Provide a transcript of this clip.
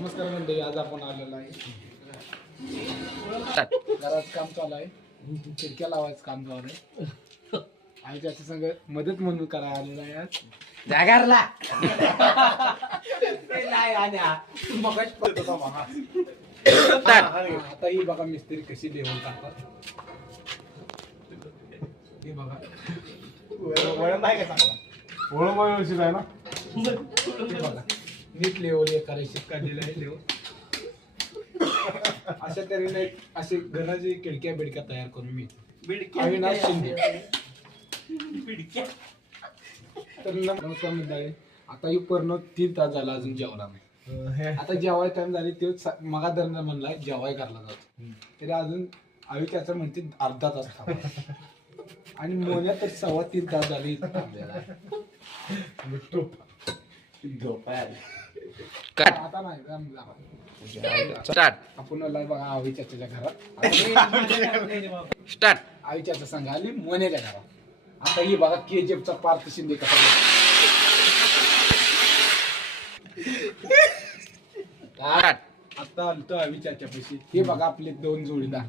नमस्कार मंडळी, आज आपण आलेलो आहे घरात काम चालू आहे, खिडक्या लावायचं काम चालू आहे. आणि त्याच्या संग मदत म्हणून करायला आलेला आहे आज जागारला आता ही बघा मिस्त्री कशी लेवल टाकतात. हे बघा वळण नाही का चांगला वळण व्यवस्थित आहे ना. हे बघा नीट लेवल एका रेषेत काढलेलं आहे लेवल. अशा तऱ्हेने असे घराची खिडक्या बिडक्या तयार करून मी अविनाश शिंदे. तर नमस्कार मंडळी, आता ही पूर्ण 3 तास झाला अजून जेवला नाही. आता जेवाय टाइम झाली ते मगा दरम्यान म्हणलाय जेवाय करायला जातो, तरी अजून आम्ही त्याचं म्हणते अर्धा तास थांबा. आणि मोन्या तर 3.25 तास झाली इथं थांबलेला आहे. आता नाही स्टार्ट आपण बघा आवी चाच्याच्या घरात स्टार्ट आई चाचा संघ आली मोन्याच्या घरात. आता ही बघा KGF पार्थ शिंदे कसा स्टार्ट आता आलतो आवी चाच्यापाशी. हे बघा आपले 2 जोडीदार